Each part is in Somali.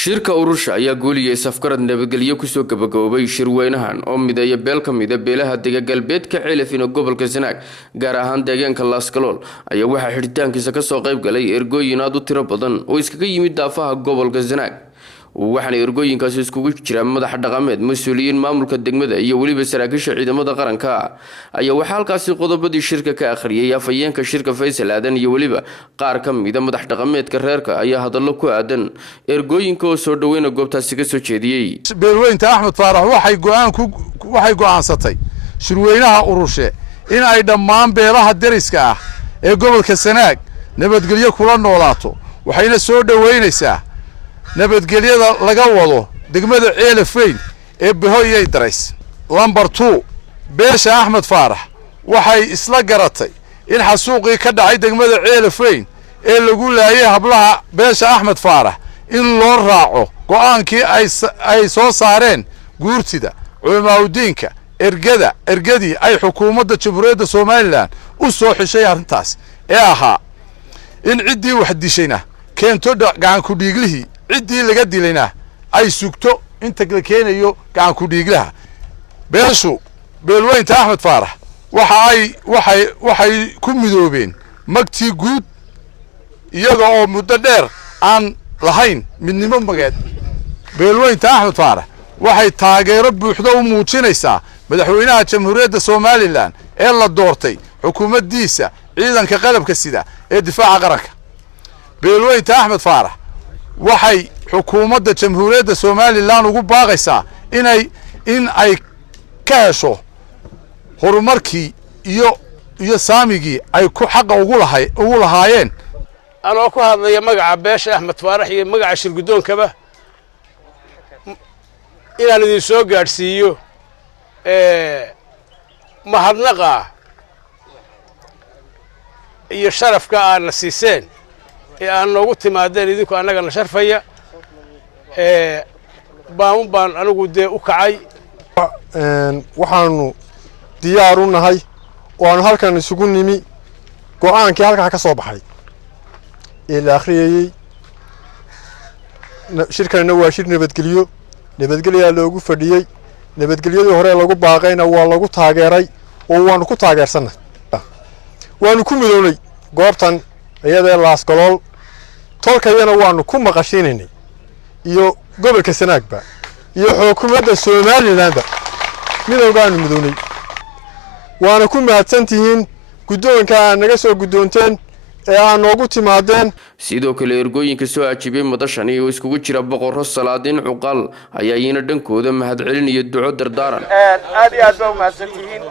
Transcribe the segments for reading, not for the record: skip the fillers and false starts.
shirka urusha ayaa guuliyay safgarad nabadgelyo kusoo gabagaboobay shirweynahan oo mideeya beel ka mid ah beelaha dega galbeedka Ceelafina gobolka Sanaag gaar ahaan deegaanka Laasgalool ayaa waxa xiritaankiisa ka soo qayb galay ergooyin aad u tiro badan oo iskaga yimid daafaha gobolka Sanaag waxaana ergooyinkaasi iskugu jira madax dhaqameed mas'uuliyiin maamulka degmada iyo waliba saraakiisha ciidamada qaranka ayaa waxa halkaasi qodobadii shirka ka akhriyay afayeenka shirka Faysal Aadan iyo waliba qaar ka mid ah madax dhaqameedka reerka ayaa hadallo ku aadan ergooyinka oo soo dhaweeyna goobtaasi ka soo jeediyay beelweynta Axmed Faarax waxay go'aansatay shirweynaha urushe in ay dhammaan beelaha deriska ah ee gobolka Sanaag nabadgelyo kula noolaato waxayna soo dhaweynaysaa nabadgelyada laga wado degmada Ceelafin ee Bahoyay Dareys lambar 2 beesha Axmed Faarax waxay isla garatay in xasuuqii ka dhacay degmada Ceelafin ee lagu laayay hablaha beesha Axmed Faarax in loo raaco go'aankii ay soo saareen guurtida culimaadudiinka ergadii ay xukuumadda Jamhuuriyadda Soomaaliland u soo xishay arintaas ee ahaa in cidii wax dishayna keento gacan ku dhiiglihii cidii laga dilayna ay sugto inta la keenayo gacan ku dhiiglaha beeshu beelweynta Axmed Faarax waxay ku midoobeen magtii guud iyaga oo muddo dheer aan lahayn midnimo mageed beelweynta Axmed Faarax waxay taageero buuxda u muujinaysaa madaxweynaha Jamhuuriyadda Soomaaliland ee la doortay xukuumaddiisa ciidanka qalabka sida ee difaaca qaranka beelweynta Axmed Faarax waxay xukuumadda Jamhuuriyadda Soomaaliland ugu baaqaysaa in ay ka hesho horumarkii iyo saamigii ay ku xaq ugu lahaayeen anoo ku hadlaya magaca beesha Axmed Faarax iyo magaca shirgudoonkaba inaan idin soo gaarsiiyo mahadnaqa iyo sharafka aan la siiseen ee aan noogu timaadeen idinku annaga la sharfaya baan anigu dee u kacay waxaanu diyaar u nahay oo aanu halkan isugu nimi go'aankii halkaa ka soo baxay ee la akhriyay shirkana waa shir nabadgelyo loogu fadhiyay nabadgelyadii hore lagu baaqayna waa lagu taageeray oo waanu ku taageersanay waanu ku midownay goobtan iyada Laasgalool tolkayana waanu ku maqashiinay iyo gobolka Sanaagba iyo xukuumadda Soomaaliland midowgaanu midownay waana ku mahadsantihiin gudoonka naga soo gudoonteen ee aan noogu timaadeen sidoo kale ergooyinka soo ajibay madashani oo iskugu jira boqorro salaadiin cuqal ayaa iyana dhankooda mahadcelin iyo duco dardaaran aad iyo aad baa mahadsantihiin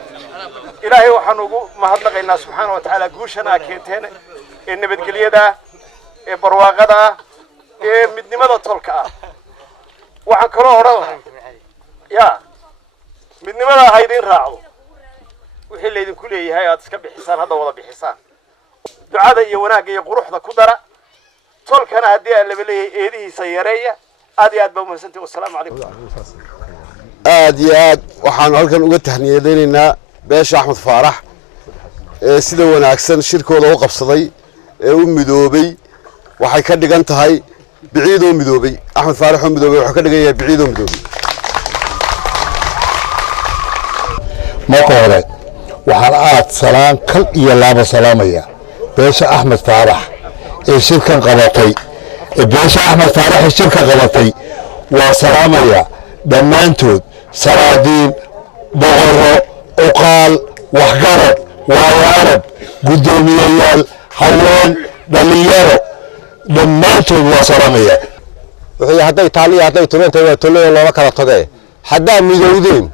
ilaahay waxaan ugu mahadnaqaynaa subxaanahu wa ta'aala guushana keenteen ee nabadgelyada ee barwaaqada ee midnimada tolka ah waxaan kala oran midnimada haydin raacdo wixii la idin ku leeyahay aad iska bixisaan hadda wada bixisaan ducada iyo wanaagga iyo quruxda ku dara tolkana hadii aan laba leeyahay eedihiisa yareeya aad iyo aad baa mahadsantihiin wassalaamu calaykum aad iyo aad waxaan halkan uga tahniyadeynaynaa beesha Axmed Faarax ee sida wanaagsan shirkooda u qabsaday ee u midoobay waxay ka dhigan tahay biciido midoobay Axmed Faarax oo midoobay waxa ka dhigan yahay biciido midoobay markore waxaan aad salaan kal iyo laaba salaamaya beesha Axmed Faarax ee shirkan qabatay beesha Axmed Faarax ee shirkan qabatay waa salaamaya dhammaantood salaadiin boqorro uqaal waxgarad waayaarad gudoomiyayaal haween dhalinyaro dhammaantood waa salaamaya wixii hadday taaliya hadday turantay waa tolay looga kala tagee haddaa midowdeen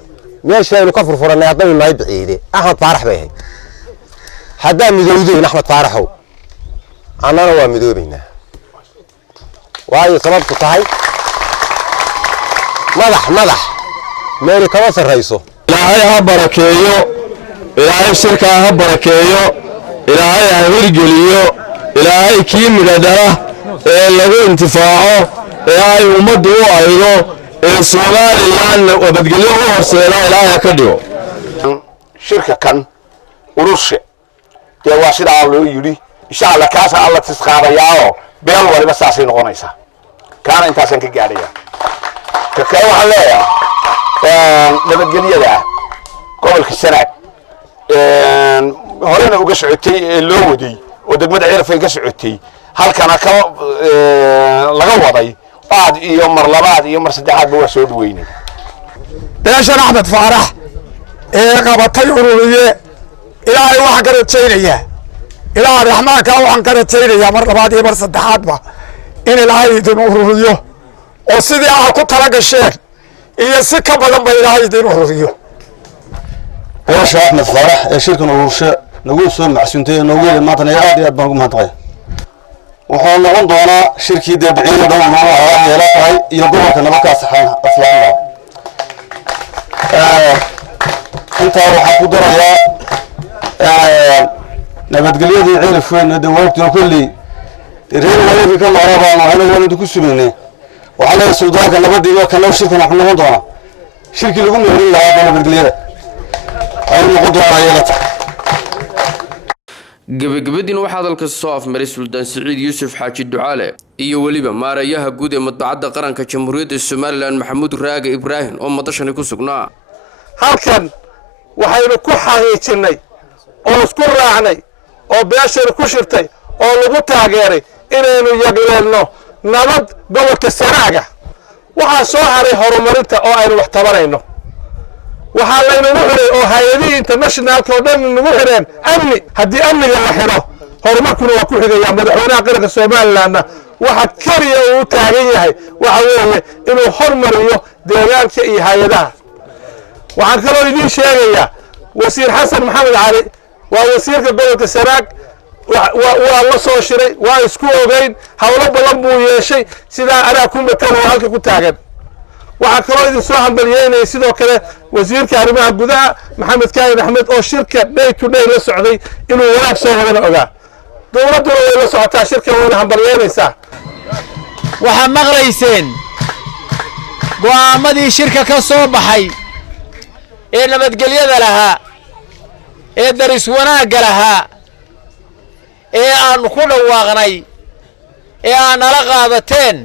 meeshaynu ka furfuranay hadday nahay biciide Axmed Faarax bay ahayd haddaa midowdeen Axmed Faaraxow annana waa midoobaynaa waayo sababtu tahay madax meel kama sarreyso ilaahay ha barakeeyo ilaahay shirka ha barakeeyo ilaahay ha hirgeliyo ilaahay kii midhadhala ee lagu intifaaco ee ay ummaddu u aydo ee Soomaaliland nabadgelyo u horseeda ilaahay ka dhigo shirka kan urushe dee waa sida loo yiri insha Allah kaas alla tisqaabayaa beel waliba saasay noqonaysaa kaana intaasaan ka gaadhaya ka kale waxaan leeyahay nabadgelyada gobolka Sanaag horena uga socotay ee loo waday oo degmada Cirif ay ka socotay halkana ka laga waday baad iyo mar labaad iyo mar saddexaad baa soo dhaweynay beeshan Axmed Faarax ee qabatay ururiye ilaahay waxa ka rajaynaya ilaahay raxmaanka waxaan ka rajaynaya mar labaad iyo mar saddexaad ba in ilaahay idin ururiyo oo sidii aad ku tala gasheen iyo si ka badan ba ilaahay idin ururiyo beesha Axmed Faarax ee shirkan ururshe nagu soo macsuuntay noogu maantana aad iyo aad baan ugu mahadnaqay wuxuu noqon doonaa shirkii dabciin dhan nooca yeela tahay iyo gobolka nabadka saxan aflaana inta waxa ku darayaa nabadgelyadii Cirif weyn daawada kulli reer waliba ka marabaan waxaan ku sumeynay waxa la suldaanka nabadiga kan shirkan wax noqon doona shirkii lagu meerin lahaa nabadgelyada ay noqon doonaa yeelata gabagabadiina waxaa hadalka soo afmaray Suldaan Saciid Yuusuf Xaaji Ducaale iyo waliba maarayaha guud ee madbacadda qaranka Jamhuuriyadda Soomaaliland Maxamuud Raage Ibraahim oo madashani ku sugnaa halkan waxaynu ku xaqiijinay oo isku raacnay oo beeshana ku shirtay oo lagu taageeray inaynu yagleelno nabad gobolka Sanaag waxa soo haray horumarinta oo aynu wax tabanayno waxa laynagu xiray oo hay'adaha internationalka oo dhan nagu xireen amni haddii amniga la xiro horumarkuna waa ku xigaya madaxweynaha qaranka Soomaaliland waxa kaliya uu taagan yahay waxa weeye inuu horumariyo deegaanka iyo hay'adaha waxaan kaloo idin sheegayaa wasiir Xasan Maxamed Cali waa wasiirka gobolka Sanaag waa la soo shiray waa isku ogeyn hawlo badan buu yeeshay sida ana ku matan halka ku taagan waxa kaloo idin soo hambalyeynay sidoo kale wasiirka arrimaha gudaha Maxamed Kaahin Axmed oo shirka day to day la socday inuu wanaag soo wada ogaa dawladdu way la socotaa shirka wada hambalyeynaysa waxa maqlayseen go'aamadii shirka ka soo baxay ee nabadgelyada lahaa ee daris wanaagga lahaa ee aan ku dhawaaqnay ee aan nala qaadateen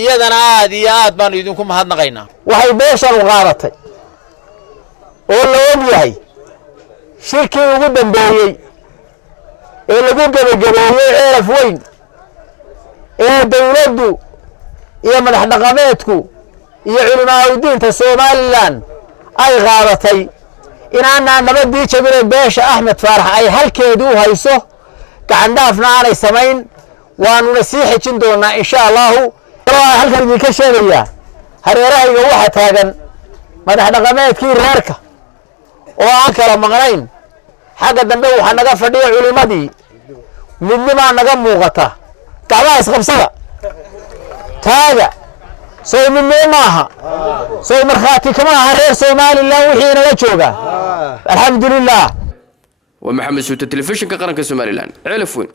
iyadana aad iyo aad baan idinku mahadnaqaynaa waxay beeshan u qaadatay oo la og yahay shirkii ugu dambeeyay ee lagu gabagabeeyay Cirif weyn ee dawladdu iyo madax dhaqameedku iyo culimada diinta Soomaaliland ay qaadatay inaana nabadii jabinay beesha Axmed Faarax ay halkeedu u hayso gacan dhaafna aanay samayn waanu sii xijin doonaa insha Allah halkan idinka sheegaya hareerahayga waxa taagan madax dhaqameedkii reerka oo aan kala maqnayn xagga dambe waxa naga fadhiyo culimadii midnima naga muuqata gacmaha isqabsada taaga soo midnimaaha soo marxaati kama reer Soomaaliland wixii naga jooga alxamdulillah wa maxamed suuta telefishinka qaranka Soomaaliland Cirif weyn